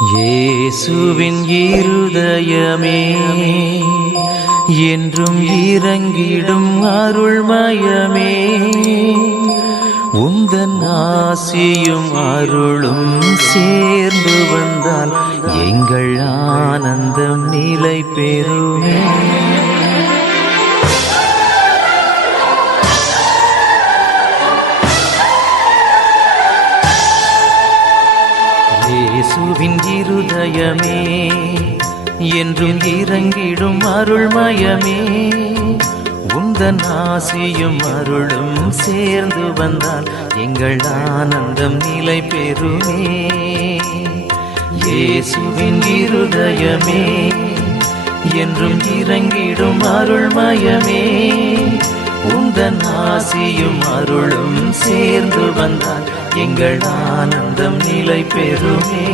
இயேசுவின் இருதயமே என்றும் இறங்கிடும் அருள்மயமே, உந்தன் ஆசியும் அருளும் சேர்ந்து வந்தால் எங்கள் ஆனந்தம் நிலை பெறுமே. இயேசுவின் இருதயமே என்றும் இறங்கிடும் அருள்மயமே, உந்தன் ஆசியும் அருளும் சேர்ந்து வந்தால் எங்கள் ஆனந்தம் நிலை பெறுமே. இயேசுவின் இருதயமே என்றும் இறங்கிடும் அருள்மயமே, உந்தன் ஆசியும் அருளும் சேர்ந்து வந்தால் எங்கள் ஆனந்தம் நிலை பெறுமே.